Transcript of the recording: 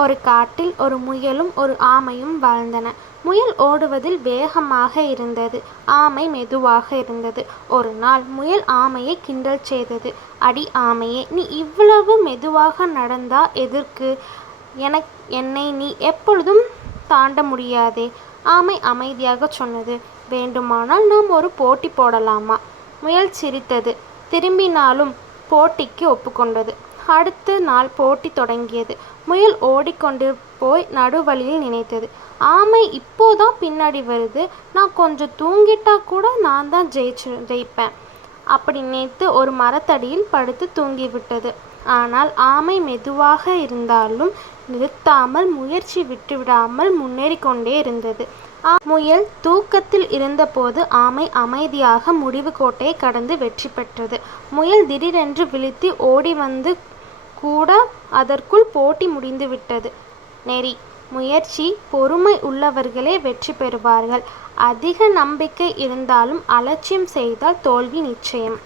ஒரு காட்டில் ஒரு முயலும் ஒரு ஆமையும் வாழ்ந்தன. முயல் ஓடுவதில் வேகமாக இருந்தது. ஆமை மெதுவாக இருந்தது. ஒரு நாள் முயல் ஆமையை கிண்டல் செய்தது. "அடி ஆமையே, நீ இவ்வளவு மெதுவாக நடந்தா எதற்கு? என்னை நீ எப்பொழுதும் தாண்ட முடியாதே." ஆமை அமைதியாகச் சொன்னது. "வேண்டுமானால் நாம் ஒரு போட்டி போடலாமா?" முயல் சிரித்தது. திரும்பினாலும் போட்டிக்கு ஒப்புக்கொண்டது. அடுத்த நாள் போட்டி தொடங்கியது. முயல் ஓடிக்கொண்டு போய் நடுவழியில் நினைத்தது. ஆமை இப்போதான் பின்னாடி வருது. நான் கொஞ்சம் தூங்கிட்டா கூட நான் தான் ஜெயிப்பேன் அப்படி நினைத்து ஒரு மரத்தடியில் படுத்து தூங்கிவிட்டது. ஆனால் ஆமை மெதுவாக இருந்தாலும் நிறுத்தாமல், முயற்சி விட்டுவிடாமல் முன்னேறி கொண்டே இருந்தது. முயல் தூக்கத்தில் இருந்தபோது ஆமை அமைதியாக முடிவு கோட்டையை கடந்து வெற்றி பெற்றது. முயல் திடீரென்று விழித்து ஓடி வந்து கூட அதற்குள் போட்டி முடிந்துவிட்டது. நெறி: முயற்சி, பொறுமை உள்ளவர்களே வெற்றி பெறுவார்கள். அதிக நம்பிக்கை இருந்தாலும் அலட்சியம் செய்தால் தோல்வி நிச்சயம்.